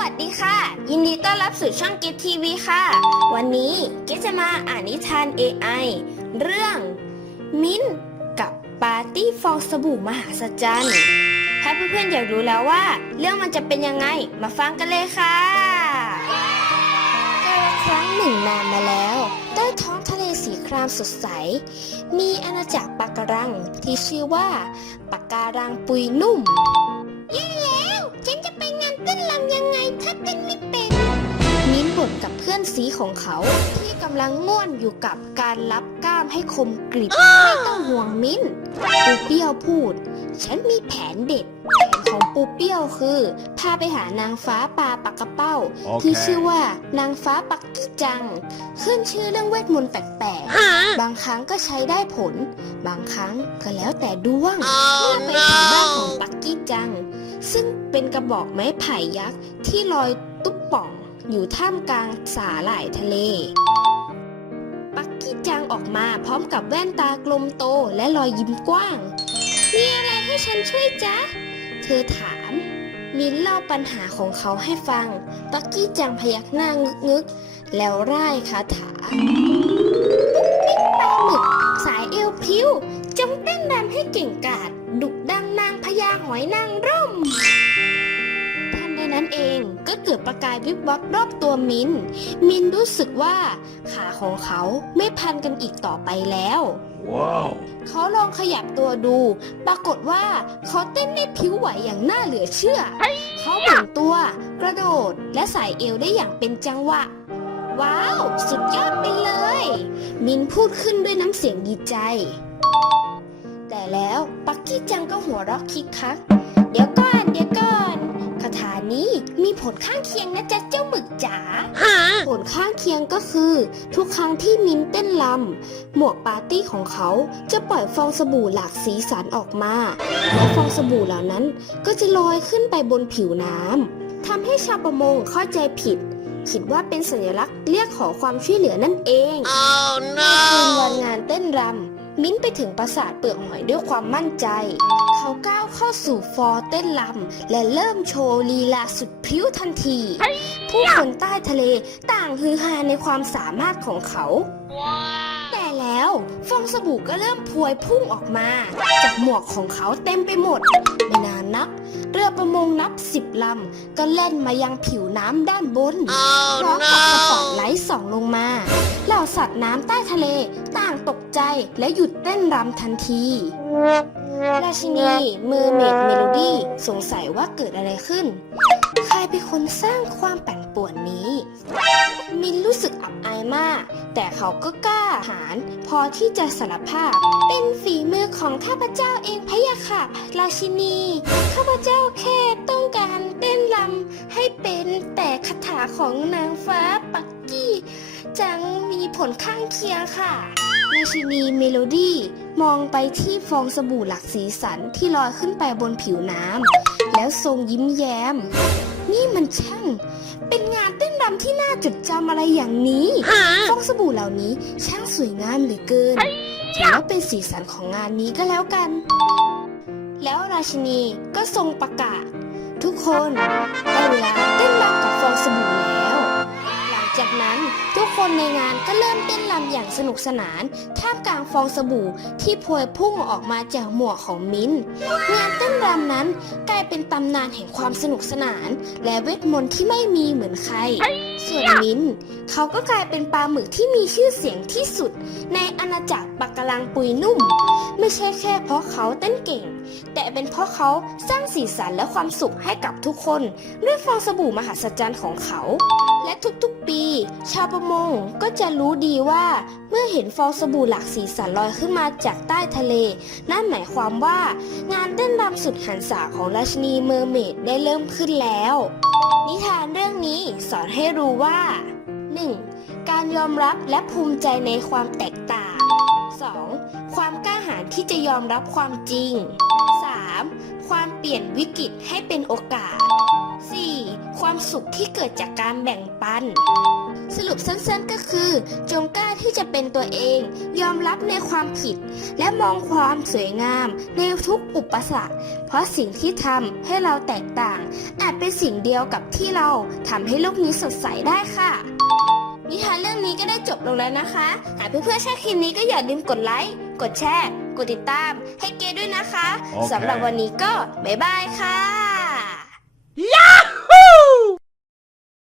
วัสดีค่ะ ยินดีต้อนรับสู่ช่อง Get TV ค่ะ วันนี้เกดจะมาอ่านนิทาน AI เรื่อง มิ้นกับปาร์ตี้ฟองสบู่มหาศจรรย์ถ้าเพื่อนๆอยากรู้แล้วว่า เรื่องมันจะเป็นยังไงมาฟังกันเลยค่ะกาลครั้งหนึ่งนานมาแล้ว ใต้ท้องทะเลสีครามสดใส มีอาณาจักรปะการังที่ชื่อว่าปะการังปุยนุ่ม เต้นรำยังไงถ้าเต้นไม่เป็นมิ้นบ่นกับเพื่อนสีของเขา ที่กำลังง่วนอยู่กับการรับกล้ามให้คมกริบไม่ต้องห่วงมิ้นปูเปี้ยวพูด ฉันมีแผนเด็ด แผนของปูเปี้ยวคือ พาไปหานางฟ้าปลาปักกระเป้า ที่ชื่อว่านางฟ้าปักกี้จัง ขึ้นชื่อเรื่องเวทมนต์แปลกๆ บางครั้งก็ใช้ได้ผล บางครั้งก็แล้วแต่ดวงเมื่อไปถึงบ้า กระบอกไม้ไผ่ยักษ์ที่ลอยตุ๊บป่องอยู่ท่ามกลางสาหร่ายทะเล ปักกี้จังออกมาพร้อมกับแว่นตากลมโตและรอยยิ้มกว้าง มีอะไรให้ฉันช่วยจ๊ะ เธอถาม มินเล่าปัญหาของเขาให้ฟัง ปักกี้จังพยักหน้างึกงึกๆแล้วร่ายคาถาปิ๊กปลาหมึกสายเอวพิ้วจงเต้นรำให้เก่งกาจดุดังนางพญาหอยนางร่ม นใดนั้นเองก็เกิดประกายวิบวับรอบตัวมิน มินรู้สึกว่า ขาของเขาไม่พันกันอีกต่อไปแล้ว Wow. เขาลองขยับตัวดู ปรากฏว่าเขาเต้นได้พริ้วไหวอย่างน่าเหลือเชื่อ เขาหมุนตัว กระโดดและสายเอวได้อย่างเป็นจังหวะ ว้าว สุดยอดไปเลย มินพูดขึ้นด้วยน้ำเสียงดีใจ แต่แล้วปักกี้จังก็หัวเราะคิกคัก เดี๋ยวก่อนเดี๋ยวก่อ นคาถานี้มีผลข้างเคียงนะจ๊ะเจ้าหมึกจ๋าผลข้างเคียงก็คือ ทุกครั้งที่มินเต้นลำหมวกปาร์ตี้ของเขาจะปล่อยฟองสบู่หลากสีสันออกมาและฟองสบู่เหล่านั้นก็จะลอยขึ้นไปบนผิวน้ำทำให้ชาวประมงเข้าใจผิด คิดว่าเป็นสัญลักษณ์เรียกขอความช่วยเหลือนั่นเอง Oh คืนวันงานเต้นรำ มิ้นไปถึงปราสาทเปลือกหอยด้วยความมั่นใจ เขาก้าวเข้าสู่ฟอร์เต้นรำและเริ่มโชว์ลีลาสุดพริ้วทันที ผู้คนใต้ทะเลต่างฮือฮาในความสามารถของเขาแต่แล้ว ฟองสบู่ก็เริ่มพวยพุ่งออกมา จากหมวกของเขาเต็มไปหมด ไม่นานนัก เรือประมงนับสิบลำ ก็แล่นมายังผิวน้ำด้านบนพร้อมกับสปอตไลท์ส่องลงมาเหล่าสัตว์น้ำใต้ทะเลต่างตกใจและหยุดเต้นรำทันที ราชินีเมอร์เมดเมโลดี้สงสัยว่าเกิดอะไรขึ้น ใครเป็นคนสร้างความปั่นป่วนนี้ มินรู้สึกอับอายมาก แต่เขาก็กล้าหาญพอที่จะสารภาพ เป็นฝีมือของข้าพเจ้าเองพะยะค่ะ ราชินี ข้าพเจ้าแค่ต้องการเต้นรำให้เป็นแต่คาถาของนางฟ้าปักกี้ จังมีผลข้างเคียงค่ะราชินีเมโลดี้มองไปที่ฟองสบู่หลักสีสันที่ลอยขึ้นไปบนผิวน้ำแล้วทรงยิ้มแย้ม นี่มันช่างเป็นงานเต้นรำที่น่าจดจำอะไรอย่างนี้ ฟองสบู่เหล่านี้ช่างสวยงามเหลือเกินถือว่าเป็นสีสันของงานนี้ก็แล้วกัน แล้วราชินีก็ทรงประกาศ ทุกคนได้เวลาเต้นรำกับฟองสบู่แล้ว คนในงานก็เริ่มเต้นรำอย่างสนุกสนาน ท่ามกลางฟองสบู่ที่พวยพุ่งออกมาจากหมวกของมิ้นท์งานเต้นรำนั้นกลายเป็นตำนานแห่งความสนุกสนาน และเวทมนต์ที่ไม่มีเหมือนใคร ส่วนมิ้นท์เขาก็กลายเป็นปลาหมึกที่มีชื่อเสียงที่สุด ในอาณาจักรปักกะลังปุยนุ่ม ไม่ใช่แค่เพราะเขาเต้นเก่ง แต่เป็นเพราะเขาสร้างสีสันและความสุขให้กับทุกคน ด้วยฟองสบู่มหัศจรรย์ของเขา และทุกๆปี ชาวประมงก็จะรู้ดีว่า เมื่อเห็นฟองสบู่หลากสีสันลอยขึ้นมาจากใต้ทะเล นั่นหมายความว่า งานเต้นรำสุดหันษาของราชินีเมอร์เมดได้เริ่มขึ้นแล้ว นิทานเรื่องนี้สอนให้รู้ว่า 1. การยอมรับและภูมิใจในความแตกต่าง 2. ความกล้าหาญที่จะยอมรับความจริง 3. ความเปลี่ยนวิกฤตให้เป็นโอกาส ความสุขที่เกิดจากการแบ่งปัน สรุปสั้นๆก็คือ จงกล้าที่จะเป็นตัวเอง ยอมรับในความผิด และมองความสวยงาม ในทุกอุปสรรค เพราะสิ่งที่ทำให้เราแตกต่าง อาจเป็นสิ่งเดียวกับที่เราทำให้โลกนี้สดใสได้ค่ะนิทานเรื่องนี้ก็ได้จบลงแล้วนะคะ หากเพื่อนๆชอบคลิปนี้ก็อย่าลืมกดไลค์ กดแชร์ กดติดตาม ให้เกด้วยนะคะโอเคสำหรับวันนี้ก็บ๊ายบายค่ะยา